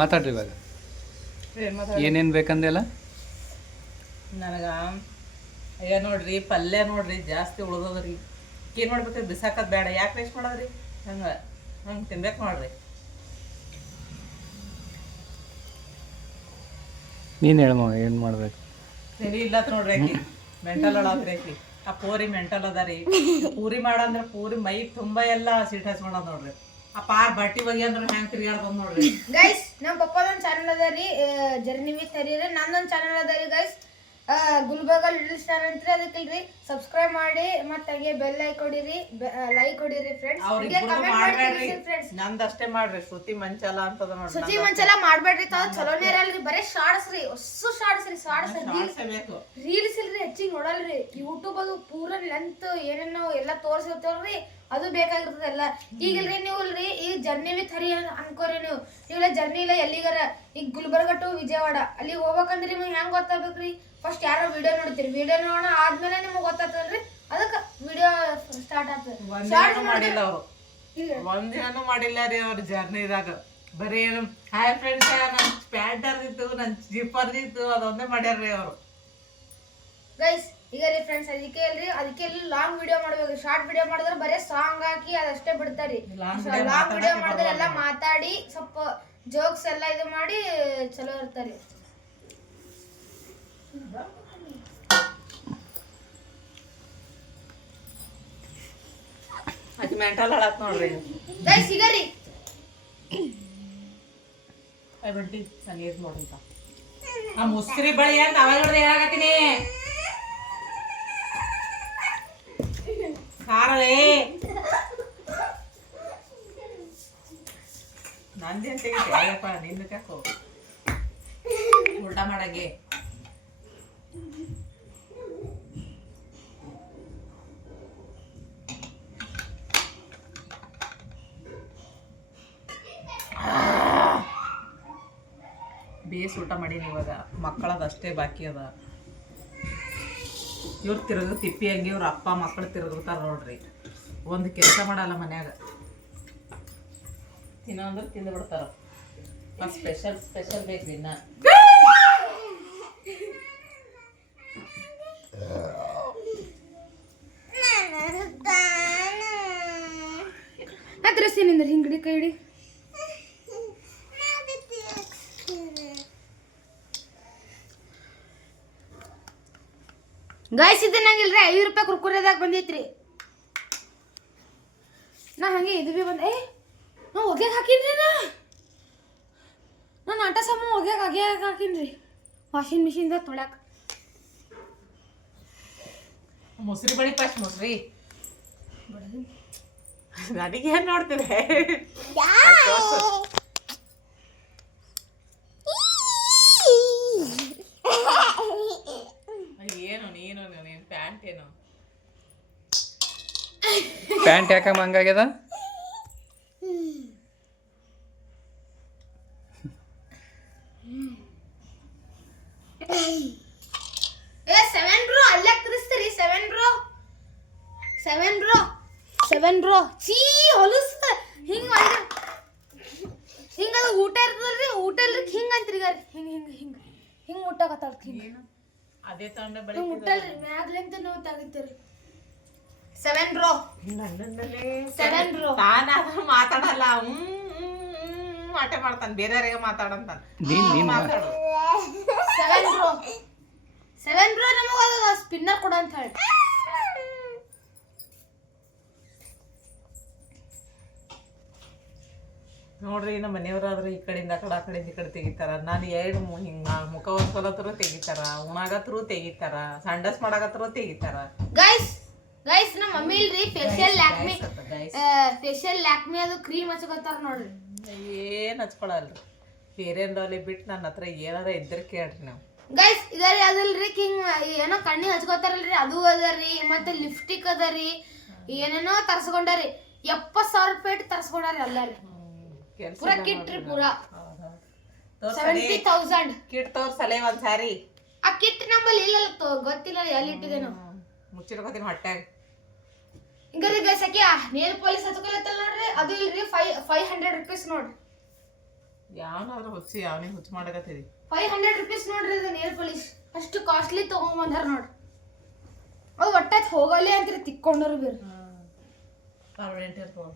ಮಾತಾಡ್ರಿ ಇವಾಗ ಏನು ಮಾತಾಡಿ ಏನೇನು ಬೇಕಂದೆಲ್ಲ. ನನಗೆ ಈಗ ನೋಡ್ರಿ ಪಲ್ಯ ನೋಡ್ರಿ ಜಾಸ್ತಿ ಉಳ್ದದ್ರಿ. ಏನು ಮಾಡ್ಬೇಕು ಬಿಸಾಕದ್ ಬೇಡ, ಯಾಕೆ ವೇಸ್ಟ್ ಮಾಡೋದ್ರಿ? ಹಂಗೆ ತಿನ್ಬೇಕು ನೋಡ್ರಿ. ನೀನು ಹೇಳಮ್ಮ ಏನು ಮಾಡ್ಬೇಕು. ಸರಿ ಇಲ್ಲತ್ ನೋಡ್ರಿ ಆಕಿ ಮೆಂಟಲ್ ಅಳತ್ರಿ ಆಕಿ. ಆ ಪೂರಿ ಮೆಂಟಲ್ ಅದ ರೀ. ಪೂರಿ ಮಾಡಂದ್ರೆ ಪೂರಿ ಮೈ ತುಂಬ ಎಲ್ಲ ಸೀಟ್ ಹಚ್ಕೊಳೋದು ನೋಡ್ರಿ. ಆ ಪಾರ್ ಬಟ್ಟಿ ಬಗ್ಗೆ ಅಂದ್ರೆ ಹೆಂಗೆ ತಿರ್ಗಾಡ್ತದ ನೋಡ್ರಿ. ಗೈಸ್ ನಮ್ಮ ಪಪ್ಪದೊಂದು ಚಾನಲ್ ಅದ ರೀ, ಜರ್ನಿ ವಿತ್ ಹರಿರಿ. ನಂದೊಂದು ಚಾನಲ್ ಅದ ರೀ ಗೈಸ್, ಗುಲ್ಬರ್ಗ ಲಿಟಲ್ ಸ್ಟಾರ್ ಅಂತ್ರಿ. ಅದಕ್ಕಿಲ್ರಿ ಸಬ್ಸ್ಕ್ರೈಬ್ ಮಾಡಿ ಮತ್ತೆ ಹಂಗೆ ಬೆಲ್ ಐಕ್ ಕೊಡಿರಿ, ಲೈಕ್ ಕೊಡಿರಿ ಫ್ರೆಂಡ್ಸ್. ಅವ್ರಿಬ್ರು ಮಾಡ್ಬೇಡ್ರಿ, ನಂದಷ್ಟೇ ಮಾಡ್ರಿ. ಶ್ರುತಿ ಮಂಚಲ ಅಂತದ ನೋಡ್ರಿ. ಸುಚಿ ಮಂಚೆಲ್ಲ ಮಾಡ್ಬೇಡ್ರಿ, ತಾವ್ ಚಲೋನೇ ಇರಲ್ರಿ. ಬರೇ ಶಾರ್ಟ್ಸ್ ರೀ, ಹೊಸ ಶಾರ್ಟ್ಸ್ ರೀ. ಶಾರ್ಟ್ಸ್ ಬೇಕು ರೀಲ್ಸ್ ಇಲ್ರಿ, ಹೆಚ್ಚಿಗೆ ನೋಡಲ್ರಿ. ಯೂಟ್ಯೂಬ್ ಅದು ಪೂರ ಲೆಂತ್ ಏನೇನೋ ಎಲ್ಲ ತೋರ್ಸಿರ್ತೇವ್ರಿ, ಅದು ಬೇಕಾಗಿರ್ತದೆ ಎಲ್ಲ. ಈಗಿಲ್ರಿ ನೀವು ಇಲ್ರಿ ಈಗ ಜರ್ನಿ ವಿತ್ ಹರಿ ಅನ್ಕೋರಿ ನೀವು. ನೀವೆಲ್ಲ ಜರ್ನಿ ಇಲ್ಲ ಎಲ್ಲಿಗಾರ ಈಗ ಗುಲ್ಬರ್ಗ ಟು ವಿಜಯವಾಡ ಅಲ್ಲಿಗೆ ಹೋಗ್ಬೇಕಂದ್ರಿ ನಿಮ್ಗೆ ಹೆಂಗ್ ಗೊತ್ತಾಗ್ಬೇಕ್ರಿ? ಫಸ್ಟ್ ಯಾರೋ ವಿಡಿಯೋ ನೋಡ್ತೀರಿ, ವಿಡಿಯೋ ನೋಡೋಣ ಆದ್ಮೇಲೆ ನಿಮ್ಗೆ ಗೊತ್ತಾಗ್ತದ್ರಿ. ಅದಕ್ಕೆ ವಿಡಿಯೋ ಸ್ಟಾರ್ಟ್ ಆಗ್ತದೆ. ಮಾಡಿಲ್ಲ ಅವರು, ಒಂದಿನೂ ಮಾಡಿಲ್ಲ ರೀ ಅವ್ರ ಜರ್ನಿದಾಗ. ಬರೀ ಹಾಯ್ ಫ್ರೆಂಡ್ಸ್ ನನ್ ಪ್ಯಾಂಟ್ ಹರಿದಿತ್ತು, ನನ್ ಜಿಪ್ ಹರಿದಿತ್ತು, ಅದೊಂದೇ ಮಾಡ್ಯಾರ್ರಿ ಅವರು. ಗೈಸ್ ಈಗ ರೀ ಫ್ರೆಂಡ್ಸ್ ಅದಕ್ಕೆ ಲಾಂಗ್ ವಿಡಿಯೋ ಮಾಡ್ಬೇಕು. ಶಾರ್ಟ್ ವಿಡಿಯೋ ಮಾಡಿದ್ರೆ ಬರೀ ಸಾಂಗ್ ಹಾಕಿ ಅದಷ್ಟೇ ಬಿಡ್ತಾರಿ. ಲಾಂಗ್ ವಿಡಿಯೋ ಮಾಡಿದ್ರೆ ಎಲ್ಲ ಮಾತಾಡಿ ಸ್ವಲ್ಪ ಜೋಕ್ಸ್ ಎಲ್ಲ ಇದು ಮಾಡಿ ಚಲೋ ಇರ್ತಾರಿ. ಅದ್ ಮೆಂಟಲ್ ಹಾಳಾತ್ ನೋಡ್ರಿ. ಗೈಸ್ ಈಗ ರೀ ಬಿಟ್ಟಿ ನೀರ್ ನೋಡ್ರಿ. ಆ ಮುಸ್ರಿ ಬಳಿ ಅಂತ ಅವಾಗ ನೋಡ್ರಿ ಹೇಳಕತ್ತೀನಿ. ಸಾರೇ ನಂದೇನ್ ತೆಗಿಯಪ್ಪ, ನಿಂದ ಕಾಕೋ ಊಟ ಮಾಡಂಗೆ. ಬೇಸ್ ಊಟ ಮಾಡೀನಿ. ಇವಾಗ ಮಕ್ಕಳದಷ್ಟೇ ಬಾಕಿ ಅದ. ಇವ್ರು ತಿರುಗ ತಿಪ್ಪಿ ಹಂಗೆ ಇವ್ರ ಅಪ್ಪ ಮಕ್ಕಳು ತಿರುಗಿರ್ತಾರ ನೋಡ್ರಿ. ಒಂದು ಕೆಲಸ ಮಾಡಲ್ಲ ಮನ್ಯಾಗ, ತಿನ್ನೋ ಅಂದ್ರೆ ತಿಂದು ಬಿಡ್ತಾರ. ಸ್ಪೆಷಲ್ ಸ್ಪೆಷಲ್ ಬೇಕು ದಿನ. ಅದ್ರಸ್ತೀನಿಂದ ಹಿಂಗಡಿ ಕೈ ಹಿಡಿ. ಗಾಯ್ಸ್ ಇದು ನಂಗಿಲ್ರಿ 5 ರೂಪಾಯಿ ಕುರ್ಕುರೆದಾಗ ಬಂದೈತ್ರಿ. ನಾ ಹಂಗೆ ಇದು ಭೀ ಬಂದ ನಾ ಒಗ್ಯಾಗ ಹಾಕಿನ್ರಿ. ನಾನು ಆಟ ಸಾಮಾನು ಒಗ್ಯಾಗ ಹಾಕಿನ್ರಿ ವಾಷಿಂಗ್ ಮಿಷಿನ್ದಾಗ ತೊಳ್ಯಾಕ. ಮುಸ್ರಿ ಬಳಿ ಫಸ್ಟ್ ಮುಸ್ರಿ ನನಗೆ ಏನ್ ನೋಡ್ತಿದೆ? ಏನು ನೀನು ಪ್ಯಾಂಟ್ ಏನು ಪ್ಯಾಂಟ್ ಯಾಕಮ್ಮ ಹಂಗಾಗ್ಯದ? ಏ 7 ಬ್ರೋ ಅಲ್ಲೇ ಕ್ರಿಸ್ತೀರಿ. 7 ಬ್ರೋ ಚೀ ಹೊಲಸ ಹಿಂಗ ಹಿಂಗ ಊಟ ಇರ್ತದಲ್ರಿ, ಊಟ ಇಲ್ರಿ ಹಿಂಗ ಅಂತ್ರಿಗಾರಿ. ಹಿಂಗ ಹಿಂಗ ಹಿಂಗ ಹಿಂಗ ಊಟಕತ್ತಾರ. ಅದೇ ತಗೊಂಡೆ ಬಳಿ ಮುಟ್ಟಲ್ರಿ ಮ್ಯಾಗ್ಲಿಂದ ನೋವು ತಾಗಿತ್ತೀರಿ. 7 ಬ್ರೋ ತಾನಾದ ಮಾತಾಡಲ್ಲ, ಆಟ ಮಾಡ್ತಾನೆ, ಬೇರೆಯವ್ರಿಗೆ ಮಾತಾಡಂತಾನ. ಮಾತಾಡು 7 ಬ್ರೋ ನಮಗ ಸ್ಪಿನ್ನರ್ ಕೊಡ ಅಂತ ಹೇಳಿ. ನೋಡ್ರಿ ನಮ್ಮ ಮನೆಯವರಾದ್ರೆ ಈ ಕಡೆಯಿಂದ ಆ ಕಡೆ, ಆ ಕಡೆಯಿಂದ ಈ ಕಡೆ ತೆಗಿತಾರ. ನಾನು ಎರಡು ಹಿಂಗ ಮುಖ ಒರ್ಸಲತ್ತರೂ ತೆಗಿತಾರ, ಉಣಾಗತ್ರು ತೆಗಿತಾರ, ಸಂಡಸ್ ಮಾಡಾಕತ್ರು ತೆಗಿತಾರ. ಗೈಸ್ ನಮ್ಮ ಮಮ್ಮಿ ಇಲ್ರಿ ಫೇಶಿಯಲ್ ಲ್ಯಾಕ್ಮಿ ಅದು ಕ್ರೀಮ್ ಹಚ್ಕೋತಾರ ನೋಡ್ರಿ. ಏನ್ ಹಚ್ಕೊಳಲ್ರಿ, ಬೇರೆ ಬಿಟ್ಟು ನನ್ನ ಹತ್ರ ಏನಾರ ಇದ್ರ ಕೇಳ್ರಿ ನಾವು. ಗೈಸ್ ಇದರಿ ಅದಲ್ರಿ ಹಿಂಗ್ ಏನೋ ಕಣ್ಣಿ ಹಚ್ಕೋತಾರಲ್ರಿ ಅದು ಅದರಿ. ಮತ್ತೆ ಲಿಪ್ಸ್ಟಿಕ್ ಅದರಿ, ಏನೇನೋ ತರ್ಸ್ಕೊಂಡಾರಿ. 70,000 ರೂಪಾಯಿ ತರ್ಸ್ಕೊಂಡಾರಿ ಎಲ್ಲಾರಿ. ಪೂರ ಕಿಟ್ ರೀ, ಪೂರ 70,000 ಕಿಟ್ ತೋರ್ಸಲೇ ಒಂದ್ ಸಾರಿ. ಆ ಕಿಟ್ ನಂಬಲ್ಲಿ ಇಲ್ಲ ಗೊತ್ತಿಲ್ಲ ಎಲ್ಲಿ ಇಟ್ಟಿದೇನು, ಮುಚ್ಚಿಡ್ಕೋತೀನಿ ಹೊಟ್ಯಾಗ. ಹಿಂಗಾರಿ ಗೈಸ್ ಆಕಿ ನೇಲ್ ಪಾಲಿಶ್ ಹಚ್ಕೊಳತ್ತಲ್ಲ ನೋಡ್ರಿ, ಅದು ಇಲ್ರಿ 500 ರೂಪೀಸ್ ನೋಡ್ರಿ. ಯಾವನಾದ್ರೂ ಹುಚ್ಚಿ ಯಾವನಿಗೆ ಹುಚ್ಚು ಮಾಡಕತ್ತೀರಿ 500 rupees ನೋಡ್ರಿ ಇದು ನೇಲ್ ಪಾಲಿಶ್ ಅಷ್ಟು ಕಾಸ್ಟ್ಲಿ ತಗೊಂಬಂದಾರ ನೋಡ್ರಿ ಅದು ಒಟ್ಟೆ ಹೋಗಲ್ಲೇ ಅಂತ ತಿಕ್ಕೊಂಡ್ರು ಬೇರೆ ಪರ್ಮನೆಂಟ್ ಇರ್ತವ